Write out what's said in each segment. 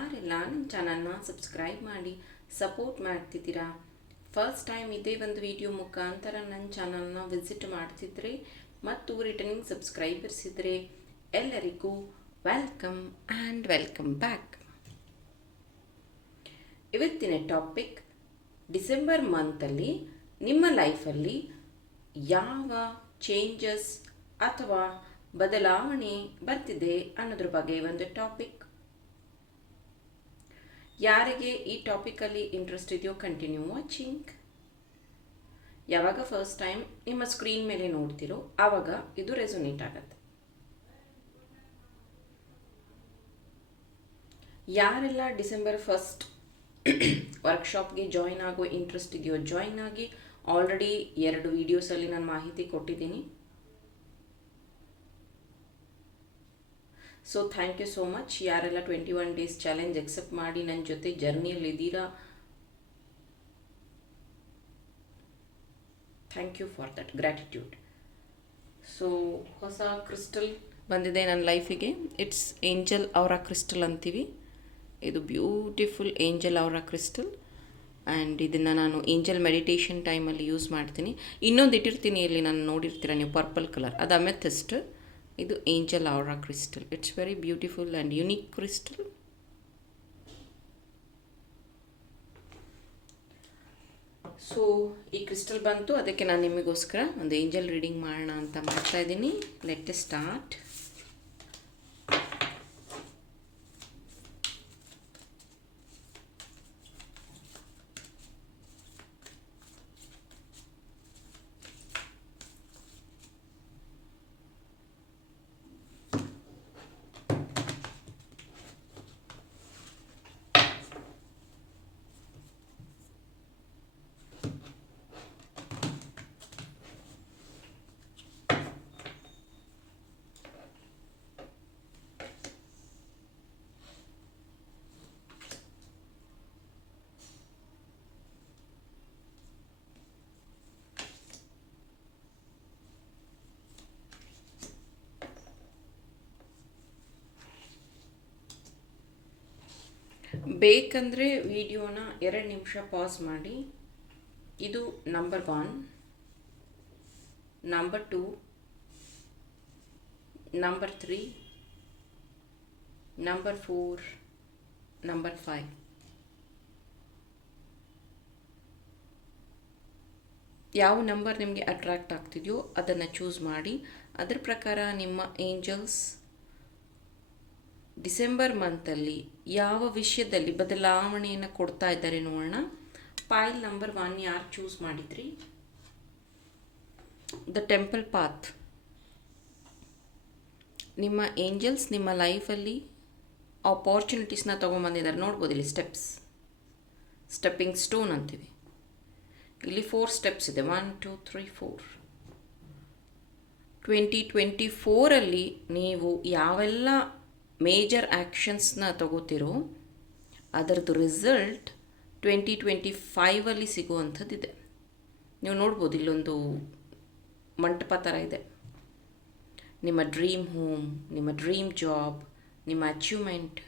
ಯಾರೆಲ್ಲ ನನ್ನ ಚಾನಲ್ನ ಸಬ್ಸ್ಕ್ರೈಬ್ ಮಾಡಿ ಸಪೋರ್ಟ್ ಮಾಡ್ತಿದ್ದೀರಾ? ಫಸ್ಟ್ ಟೈಮ್ ಇದೇ ಒಂದು ವಿಡಿಯೋ ಮುಖಾಂತರ ನನ್ನ ಚಾನಲ್ನ ವಿಸಿಟ್ ಮಾಡ್ತಿದ್ರೆ ಮತ್ತು ರಿಟರ್ನಿಂಗ್ ಸಬ್ಸ್ಕ್ರೈಬರ್ಸ್ ಇದ್ದರೆ ಎಲ್ಲರಿಗೂ ವೆಲ್ಕಮ್ ಆ್ಯಂಡ್ ವೆಲ್ಕಮ್ ಬ್ಯಾಕ್ ಇವತ್ತಿನ ಟಾಪಿಕ್ ಡಿಸೆಂಬರ್ ಮಂತಲ್ಲಿ ನಿಮ್ಮ ಲೈಫಲ್ಲಿ ಯಾವ ಚೇಂಜಸ್ ಅಥವಾ ಬದಲಾವಣೆ ಬರ್ತಿದೆ ಅನ್ನೋದ್ರ ಬಗ್ಗೆ ಒಂದು ಟಾಪಿಕ್ ಯಾರಿಗೆ ಈ ಟಾಪಿಕಲ್ಲಿ ಇಂಟ್ರೆಸ್ಟ್ ಇದೆಯೋ ಕಂಟಿನ್ಯೂ ವಾಚಿಂಗ್ ಯಾವಾಗ ಫಸ್ಟ್ ಟೈಮ್ ನಿಮ್ಮ ಸ್ಕ್ರೀನ್ ಮೇಲೆ ನೋಡ್ತಿರೋ, ಆವಾಗ ಇದು ರೆಸೊನೇಟ್ ಆಗುತ್ತೆ. ಯಾರೆಲ್ಲ ಡಿಸೆಂಬರ್ ಫಸ್ಟ್ ವರ್ಕ್ಶಾಪ್ಗೆ ಜಾಯಿನ್ ಆಗೋ ಇಂಟ್ರೆಸ್ಟ್ ಇದೆಯೋ ಜಾಯಿನ್ ಆಗಿ ಆಲ್ರೆಡಿ ಎರಡು ವೀಡಿಯೋಸಲ್ಲಿ ನಾನು ಮಾಹಿತಿ ಕೊಟ್ಟಿದ್ದೀನಿ. So thank you so much ಯಾರೆಲ್ಲ twenty one days challenge accept ಮಾಡಿ ನನ್ನ ಜೊತೆ ಜರ್ನಿಯಲ್ಲಿ ಇದ್ದೀರಾ thank you for that gratitude so ಹೊಸ ಕ್ರಿಸ್ಟಲ್ ಬಂದಿದೆ ನನ್ನ ಲೈಫಿಗೆ ಇಟ್ಸ್ ಏಂಜಲ್ ಅವರ ಕ್ರಿಸ್ಟಲ್ ಅಂತೀವಿ ಇದು ಬ್ಯೂಟಿಫುಲ್ ಏಂಜಲ್ ಅವರ ಕ್ರಿಸ್ಟಲ್ ಆ್ಯಂಡ್ ಇದನ್ನು ನಾನು ಏಂಜಲ್ ಮೆಡಿಟೇಷನ್ ಟೈಮಲ್ಲಿ ಯೂಸ್ ಮಾಡ್ತೀನಿ. ಇನ್ನೊಂದು ಇಟ್ಟಿರ್ತೀನಿ ಇಲ್ಲಿ, ನಾನು ನೋಡಿರ್ತೀರ ನೀವು ಪರ್ಪಲ್ ಕಲರ್ ಅದು ಅಮೆಥೆಸ್ಟ್ ಇದು angel aura crystal it's very beautiful and unique crystal so ಈ ಕ್ರಿಸ್ಟಲ್ ಬಂತು. ಅದಕ್ಕೆ ನಾನು ನಿಮಗೋಸ್ಕರ ಒಂದು ಏಂಜಲ್ ರೀಡಿಂಗ್ ಮಾಡೋಣ ಅಂತ ಮಾಡ್ತಾ ಇದ್ದೀನಿ. ಲೆಟ್ ಸ್ಟಾರ್ಟ್ ಬೇಕಂದರೆ ವಿಡಿಯೋನ ಎರಡು ನಿಮಿಷ ಪಾಸ್ ಮಾಡಿ. ಇದು number one number two number three number four number five ಯಾವ ನಂಬರ್ ನಿಮಗೆ ಅಟ್ರಾಕ್ಟ್ ಆಗ್ತಿದೆಯೋ ಅದನ್ನು ಚೂಸ್ ಮಾಡಿ. ಅದರ ಪ್ರಕಾರ ನಿಮ್ಮ ಏಂಜಲ್ಸ್ ಡಿಸೆಂಬರ್ ಮಂತಲ್ಲಿ ಯಾವ ವಿಷಯದಲ್ಲಿ ಬದಲಾವಣೆಯನ್ನು ಕೊಡ್ತಾ ಇದ್ದಾರೆ ನೋಡೋಣ. ಫೈಲ್ ನಂಬರ್ ಒನ್ ಯಾರು ಚೂಸ್ ಮಾಡಿದ್ರಿ? The temple path. ನಿಮ್ಮ ಏಂಜಲ್ಸ್ ನಿಮ್ಮ ಲೈಫಲ್ಲಿ ಆಪರ್ಚುನಿಟೀಸ್ನ ತೊಗೊಂಬಂದಿದ್ದಾರೆ. ನೋಡ್ಬೋದು ಇಲ್ಲಿ ಸ್ಟೆಪ್ಸ್. ಸ್ಟೆಪ್ಪಿಂಗ್ ಸ್ಟೋನ್ ಅಂತೀವಿ. ಇಲ್ಲಿ ಫೋರ್ ಸ್ಟೆಪ್ಸ್ ಇದೆ. One two three four twenty twenty ಫೋರಲ್ಲಿ ನೀವು ಯಾವೆಲ್ಲ ಮೇಜರ್ ಆ್ಯಕ್ಷನ್ಸ್ನ ತಗೋತಿರೋ, ಅದರದ್ದು ರಿಸಲ್ಟ್ ಟ್ವೆಂಟಿ ಟ್ವೆಂಟಿ ಫೈವಲ್ಲಿ ಸಿಗುವಂಥದ್ದಿದೆ. ನೀವು ನೋಡ್ಬೋದು, ಇಲ್ಲೊಂದು ಮಂಟಪ ಥರ ಇದೆ. ನಿಮ್ಮ ಡ್ರೀಮ್ ಹೋಮ್ ನಿಮ್ಮ ಡ್ರೀಮ್ ಜಾಬ್ ನಿಮ್ಮ ಅಚೀವ್ಮೆಂಟ್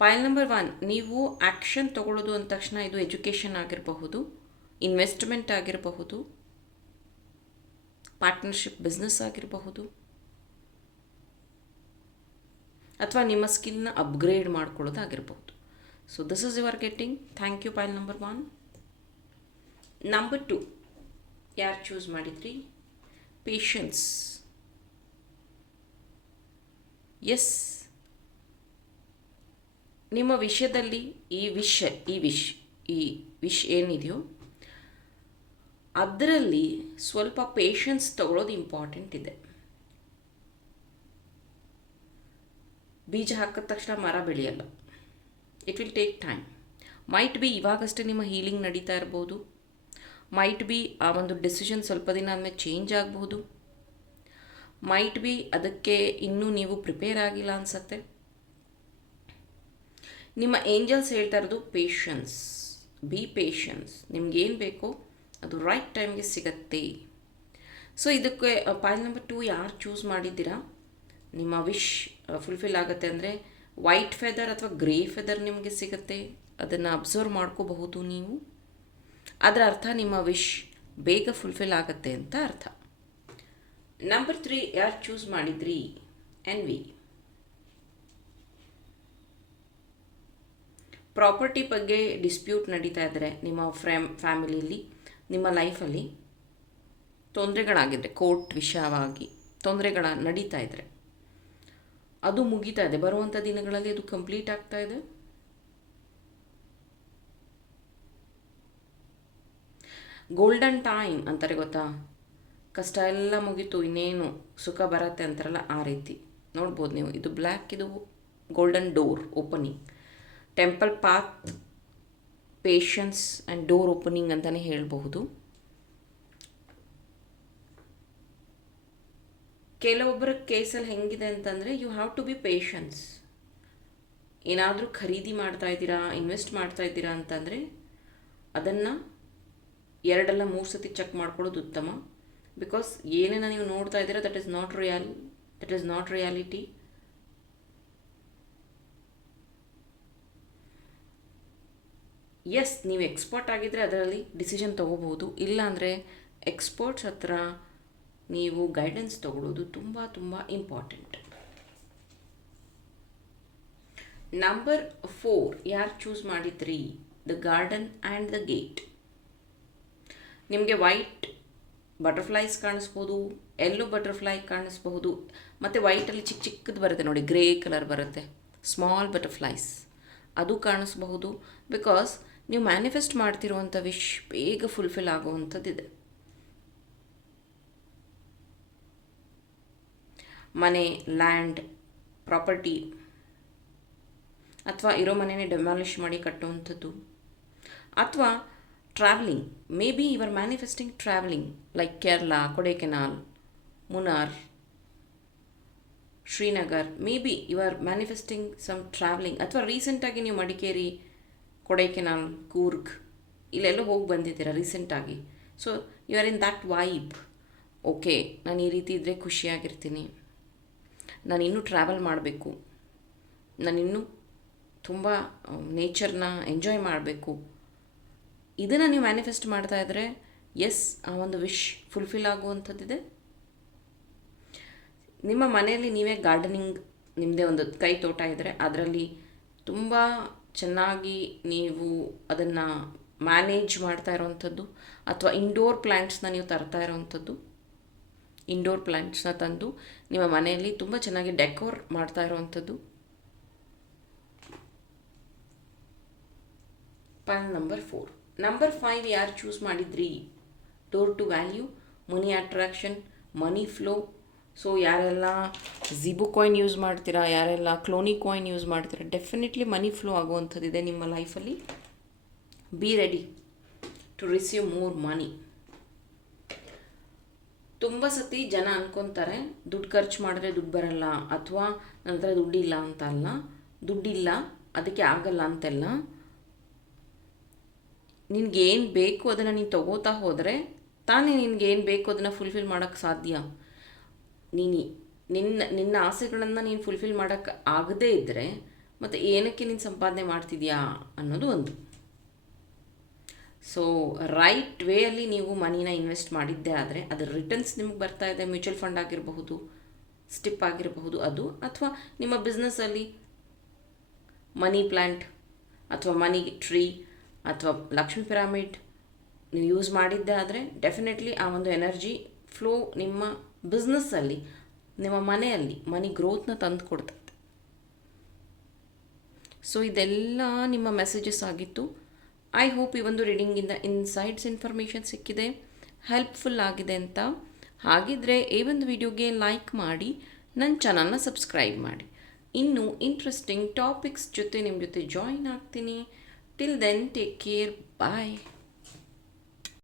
ಪಾಯಲ್ ನಂಬರ್ ಒನ್ ನೀವು ಆ್ಯಕ್ಷನ್ ತಗೊಳ್ಳೋದು ಅಂದ ತಕ್ಷಣ ಇದು ಎಜುಕೇಷನ್ ಆಗಿರಬಹುದು. ಇನ್ವೆಸ್ಟ್ಮೆಂಟ್ ಆಗಿರಬಹುದು, ಪಾರ್ಟ್ನರ್ಶಿಪ್ ಬಿಸ್ನೆಸ್ ಆಗಿರಬಹುದು, ಅಥವಾ ನಿಮ್ಮ ಸ್ಕಿಲ್ನ upgrade ಮಾಡ್ಕೊಳ್ಳೋದಾಗಿರ್ಬಹುದು. So this is your getting thank you pile number one number two ಯಾರು ಚೂಸ್ ಮಾಡಿದ್ರಿ? ಪೇಷನ್ಸ್ ಎಸ್ ನಿಮ್ಮ ವಿಷಯದಲ್ಲಿ ಈ ವಿಷ, ಈ ವಿಶ್ ಈ ವಿಶ್ ಏನಿದೆಯೋ ಅದರಲ್ಲಿ ಸ್ವಲ್ಪ ಪೇಷನ್ಸ್ ತಗೊಳ್ಳೋದು ಇಂಪಾರ್ಟೆಂಟ್ ಇದೆ. ಬೀಜ ಹಾಕಿದ ತಕ್ಷಣ ಮರ ಬೆಳೆಯಲ್ಲ. It will take time might be ಇವಾಗಷ್ಟೇ ನಿಮ್ಮ ಹೀಲಿಂಗ್ ನಡೀತಾ ಇರ್ಬೋದು. ಮೈಟ್ ಬಿ ಆ ಒಂದು ಡಿಸಿಷನ್ ಸ್ವಲ್ಪ ದಿನ ಆದಮೇಲೆ ಚೇಂಜ್ ಆಗಬಹುದು ಮೈಟ್ ಬಿ ಅದಕ್ಕೆ ಇನ್ನೂ ನೀವು ಪ್ರಿಪೇರ್ ಆಗಿಲ್ಲ ಅನಿಸತ್ತೆ. ನಿಮ್ಮ ಏಂಜಲ್ಸ್ ಹೇಳ್ತಾ ಇರೋದು ಪೇಷನ್ಸ್ ಬಿ ಪೇಷನ್ಸ್ ನಿಮ್ಗೇನು ಬೇಕೋ ಅದು ರೈಟ್ ಟೈಮ್ಗೆ ಸಿಗತ್ತೆ. ಸೊ ಇದಕ್ಕೆ ಪಾಯಿಲ್ ನಂಬರ್ ಟೂ ಯಾರು ಚೂಸ್ ಮಾಡಿದ್ದೀರಾ? ನಿಮ್ಮ ವಿಶ್ ಫುಲ್ಫಿಲ್ ಆಗುತ್ತೆ ಅಂದರೆ ವೈಟ್ ಫೆದರ್ ಅಥವಾ ಗ್ರೇ ಫೆದರ್ ನಿಮಗೆ ಸಿಗುತ್ತೆ. ಅದನ್ನು ಅಬ್ಸರ್ವ್ ಮಾಡ್ಕೋಬಹುದು ನೀವು. ಅದರ ಅರ್ಥ ನಿಮ್ಮ ವಿಶ್ ಬೇಗ ಫುಲ್ಫಿಲ್ ಆಗುತ್ತೆ ಅಂತ ಅರ್ಥ. ನಂಬರ್ ತ್ರೀ ಯಾರು ಚೂಸ್ ಮಾಡಿದ್ರಿ? ಎನ್ ವಿ ಪ್ರಾಪರ್ಟಿ ಬಗ್ಗೆ ಡಿಸ್ಪ್ಯೂಟ್ ನಡೀತಾ ಇದ್ದರೆ ನಿಮ್ಮ ಫ್ರೆಮ್ ಫ್ಯಾಮಿಲಿಯಲ್ಲಿ ನಿಮ್ಮ ಲೈಫಲ್ಲಿ ತೊಂದರೆಗಳಾಗಿದ್ದರೆ ಕೋರ್ಟ್ ವಿಷಯವಾಗಿ ತೊಂದರೆಗಳ ನಡೀತಾ ಇದ್ದರೆ ಅದು ಮುಗೀತಾ ಇದೆ. ಬರುವಂಥ ದಿನಗಳಲ್ಲಿ ಅದು ಕಂಪ್ಲೀಟ್ ಆಗ್ತಾ ಇದೆ. ಗೋಲ್ಡನ್ ಟೈಮ್ ಅಂತಾರೆ ಗೊತ್ತಾ? ಕಷ್ಟ ಎಲ್ಲ ಮುಗೀತು, ಇನ್ನೇನು ಸುಖ ಬರತ್ತೆ ಅಂತಾರಲ್ಲ ಆ ರೀತಿ. ನೋಡ್ಬೋದು ನೀವು, ಇದು ಬ್ಲ್ಯಾಕ್ ಇದು golden door opening temple path patience and door opening ಅಂತಲೇ ಹೇಳಬಹುದು. ಕೆಲವೊಬ್ಬರ ಕೇಸಲ್ಲಿ ಹೆಂಗಿದೆ ಅಂತಂದರೆ you have to be patience ಏನಾದರೂ ಖರೀದಿ ಮಾಡ್ತಾ ಇದ್ದೀರಾ ಇನ್ವೆಸ್ಟ್ ಮಾಡ್ತಾ ಇದ್ದೀರಾ ಅಂತಂದರೆ, ಅದನ್ನು ಎರಡಲ್ಲ ಮೂರು ಸತಿ ಚೆಕ್ ಮಾಡ್ಕೊಳ್ಳೋದು ಉತ್ತಮ. ಬಿಕಾಸ್ ಏನೇನ ನೀವು ನೋಡ್ತಾ ಇದ್ದೀರಾ that is not real that is not reality yes ನೀವು ಎಕ್ಸ್ಪರ್ಟ್ ಆಗಿದ್ದರೆ ಅದರಲ್ಲಿ ಡಿಸಿಷನ್ ತೊಗೋಬೋದು ಇಲ್ಲಾಂದರೆ ಎಕ್ಸ್ಪರ್ಟ್ಸ್ ಹತ್ರ ನೀವು ಗೈಡೆನ್ಸ್ ತಗೊಳ್ಳೋದು ತುಂಬ ತುಂಬ ಇಂಪಾರ್ಟೆಂಟ್ ನಂಬರ್ ಫೋರ್ ಯಾರು ಚೂಸ್ ಮಾಡಿದ್ರಿ? The garden and the gate ನಿಮಗೆ ವೈಟ್ ಬಟರ್ಫ್ಲೈಸ್ ಕಾಣಿಸ್ಬೋದು ಎಲ್ಲೋ ಬಟರ್ಫ್ಲೈ ಕಾಣಿಸ್ಬಹುದು, ಮತ್ತು ವೈಟಲ್ಲಿ ಚಿಕ್ಕ ಚಿಕ್ಕದು ಬರುತ್ತೆ ನೋಡಿ ಗ್ರೇ ಕಲರ್ ಬರುತ್ತೆ. ಸ್ಮಾಲ್ ಬಟರ್ಫ್ಲೈಸ್ ಅದು ಕಾಣಿಸ್ಬಹುದು ಬಿಕಾಸ್ ನೀವು ಮ್ಯಾನಿಫೆಸ್ಟ್ ಮಾಡ್ತಿರುವಂಥ ವಿಶ್ ಬೇಗ ಫುಲ್ಫಿಲ್ ಆಗುವಂಥದ್ದಿದೆ. ಮನೆ ಲ್ಯಾಂಡ್ ಪ್ರಾಪರ್ಟಿ ಅಥವಾ ಇರೋ ಮನೆಯೇ ಡೆಮಾಲಿಷ್ ಮಾಡಿ ಕಟ್ಟುವಂಥದ್ದು. ಅಥವಾ travelling may be your manifesting travelling like Kerala Kodaikanal Munnar Srinagar may be you manifesting some travelling ಅಥವಾ ರೀಸೆಂಟಾಗಿ ನೀವು ಮಡಿಕೇರಿ ಕೊಡೈಕೆನಾಲ್, ಕೂರ್ಗ್ ಇಲ್ಲೆಲ್ಲೋ ಹೋಗಿ ಬಂದಿದ್ದೀರಾ ರೀಸೆಂಟಾಗಿ. So you are in that vibe okay ನಾನು ಈ ರೀತಿ ಇದ್ದರೆ ಖುಷಿಯಾಗಿರ್ತೀನಿ. ನಾನು ಇನ್ನೂ ಟ್ರಾವೆಲ್ ಮಾಡಬೇಕು. ನಾನಿನ್ನೂ ತುಂಬ ನೇಚರ್ನ ಎಂಜಾಯ್ ಮಾಡಬೇಕು. ಇದನ್ನು ನೀವು ಮ್ಯಾನಿಫೆಸ್ಟ್ ಮಾಡ್ತಾ ಇದ್ದರೆ ಎಸ್ ಆ ಒಂದು ವಿಶ್ ಫುಲ್ಫಿಲ್ ಆಗುವಂಥದ್ದಿದೆ. ನಿಮ್ಮ ಮನೆಯಲ್ಲಿ ನೀವೇ ಗಾರ್ಡನಿಂಗ್ ನಿಮ್ಮದೇ ಒಂದು ಕೈ ತೋಟ ಇದ್ದರೆ ಅದರಲ್ಲಿ ತುಂಬ ಚೆನ್ನಾಗಿ ನೀವು ಅದನ್ನು ಮ್ಯಾನೇಜ್ ಮಾಡ್ತಾ ಇರೋವಂಥದ್ದು ಅಥವಾ ಇಂಡೋರ್ ಪ್ಲ್ಯಾಂಟ್ಸ್ನ ನೀವು ತರ್ತಾ ಇರೋವಂಥದ್ದು ಇಂಡೋರ್ ಪ್ಲ್ಯಾಂಟ್ಸ್ನ ತಂದು ನಿಮ್ಮ ಮನೆಯಲ್ಲಿ ತುಂಬ ಚೆನ್ನಾಗಿ ಡೆಕೋರ್ ಮಾಡ್ತಾ ಇರೋವಂಥದ್ದು pan number four number five ಯಾರು ಚೂಸ್ ಮಾಡಿದ್ರಿ? Door to value money attraction money flow so ಯಾರೆಲ್ಲ ಜಿಬು ಕಾಯಿನ್ ಯೂಸ್ ಮಾಡ್ತೀರಾ, ಯಾರೆಲ್ಲ ಕ್ಲೋನಿ ಕಾಯಿನ್ ಯೂಸ್ ಮಾಡ್ತೀರಾ ಡೆಫಿನೆಟ್ಲಿ ಮನಿ ಫ್ಲೋ ಆಗುವಂಥದ್ದಿದೆ ನಿಮ್ಮ ಲೈಫಲ್ಲಿ be ready to receive more money ತುಂಬ ಸತಿ ಜನ ಅಂದ್ಕೊತಾರೆ ದುಡ್ಡು ಖರ್ಚು ಮಾಡಿದ್ರೆ ದುಡ್ಡು ಬರಲ್ಲ, ಅಥವಾ ನಂತರ ದುಡ್ಡಿಲ್ಲ ಅಂತ ಅಲ್ಲ. ದುಡ್ಡಿಲ್ಲ ಅದಕ್ಕೆ ಆಗಲ್ಲ ಅಂತೆಲ್ಲ. ನಿನಗೇನು ಬೇಕು ಅದನ್ನು ನೀನು ತಗೋತಾ ಹೋದರೆ, ತಾನೇ ನಿನಗೇನು ಬೇಕು ಅದನ್ನು ಫುಲ್ಫಿಲ್ ಮಾಡೋಕ್ಕೆ ಸಾಧ್ಯ. ನೀನು ನಿನ್ನ ನಿನ್ನ ಆಸೆಗಳನ್ನು ನೀನು ಫುಲ್ಫಿಲ್ ಮಾಡೋಕ್ಕೆ ಆಗದೇ ಇದ್ದರೆ ಮತ್ತು ಏನಕ್ಕೆ ನೀನು ಸಂಪಾದನೆ ಮಾಡ್ತಿದ್ಯಾ ಅನ್ನೋದು ಒಂದು. ಸೊ ರೈಟ್ ವೇಯಲ್ಲಿ ನೀವು ಮನಿನ ಇನ್ವೆಸ್ಟ್ ಮಾಡಿದ್ದೇ ಆದರೆ ಅದರ ರಿಟರ್ನ್ಸ್ ನಿಮಗೆ ಬರ್ತಾ ಇದೆ ಮ್ಯೂಚುವಲ್ ಫಂಡ್ ಆಗಿರಬಹುದು ಸ್ಟಿಪ್ ಆಗಿರಬಹುದು, ಅದು ಅಥವಾ ನಿಮ್ಮ ಬಿಸ್ನೆಸ್ಸಲ್ಲಿ ಮನಿ ಪ್ಲ್ಯಾಂಟ್ ಅಥವಾ ಮನಿ ಟ್ರೀ ಅಥವಾ ಲಕ್ಷ್ಮಿ ಪಿರಾಮಿಡ್ ನೀವು ಯೂಸ್ ಮಾಡಿದ್ದೇ ಆದರೆ ಡೆಫಿನೆಟ್ಲಿ ಆ ಒಂದು ಎನರ್ಜಿ ಫ್ಲೋ ನಿಮ್ಮ ಬಿಸ್ನೆಸ್ಸಲ್ಲಿ ನಿಮ್ಮ ಮನೆಯಲ್ಲಿ ಮನಿ ಗ್ರೋತ್ನ ತಂದು ಕೊಡ್ತದೆ ಸೊ ಇದೆಲ್ಲ ನಿಮ್ಮ ಮೆಸೇಜಸ್ ಆಗಿತ್ತು. ಐ ಹೋಪ್ ಈ ಒಂದು ರೀಡಿಂಗಿಂದ ಇನ್ಸೈಟ್ಸ್ ಇನ್ಫಾರ್ಮೇಷನ್ ಸಿಕ್ಕಿದೆ. ಹೆಲ್ಪ್ಫುಲ್ ಆಗಿದೆ ಅಂತ. ಹಾಗಿದ್ರೆ ಈ ಒಂದು ವಿಡಿಯೋಗೆ ಲೈಕ್ ಮಾಡಿ ನನ್ನ ಚಾನಲ್ನ ಸಬ್ಸ್ಕ್ರೈಬ್ ಮಾಡಿ. ಇನ್ನೂ ಇಂಟ್ರೆಸ್ಟಿಂಗ್ ಟಾಪಿಕ್ಸ್ ಜೊತೆ ನಿಮ್ಮ ಜೊತೆ ಜಾಯಿನ್ ಆಗ್ತೀನಿ. Till then take care bye